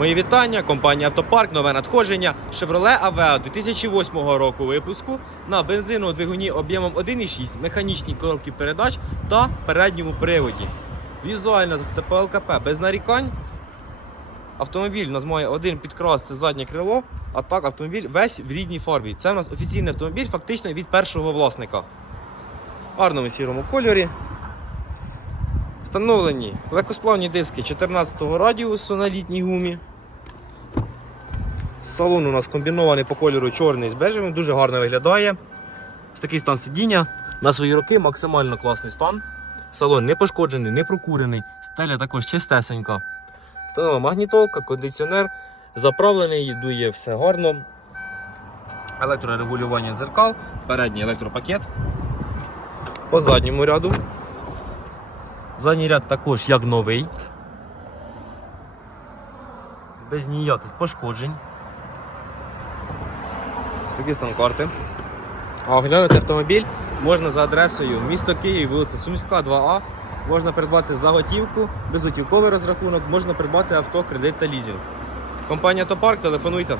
Мої вітання, компанія Автопарк, нове надходження Chevrolet Aveo 2008 року випуску на бензиновому двигуні об'ємом 1,6, механічній коробці передач та передньому приводі. Візуально та ЛКП без нарікань. Автомобіль у нас має один підкрас, це заднє крило, а так автомобіль весь в рідній фарбі. Це у нас офіційний автомобіль, фактично від першого власника. Гарному сірому кольорі. Встановлені легкосплавні диски 14-го радіусу на літній гумі. Салон у нас комбінований по кольору чорний з бежевим, дуже гарно виглядає. Ось такий стан сидіння. На свої роки максимально класний стан. Салон не пошкоджений, не прокурений. Стеля також чистесенька. Встановлена магнітолка, кондиціонер, заправлений, дує все гарно. Електрорегулювання дзеркал, передній електропакет. По задньому ряду. Задній ряд також як новий. Без ніяких пошкоджень. Такий карти. А оглянути автомобіль можна за адресою місто Київ, вулиця Сумська, 2А. Можна придбати за готівку, безготівковий розрахунок, можна придбати авто, кредит та лізінг. Компанія Топарк, телефонуйте.